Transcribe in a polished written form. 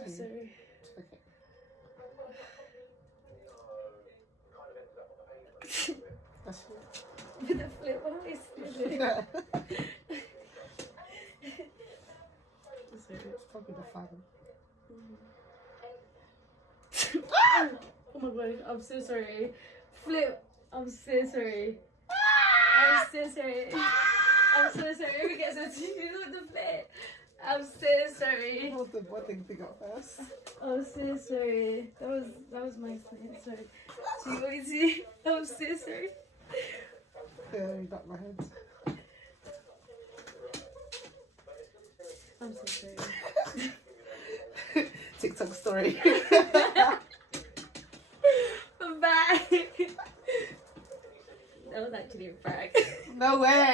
I'm sorry. Okay. That's it. With the flip, what am I saying? So it's probably the fan. Oh my god, I'm so sorry. Flip, I'm so sorry. I'm so sorry. I'm so sorry. Let me get some tissues with the flip. I'm so sorry. Hold the body thing up first. I'm so sorry. That was my mistake. Sorry. See, I'm so sorry. Yeah, you got my head. I'm so sorry. TikTok story. I'm back. That was actually a prank. No way.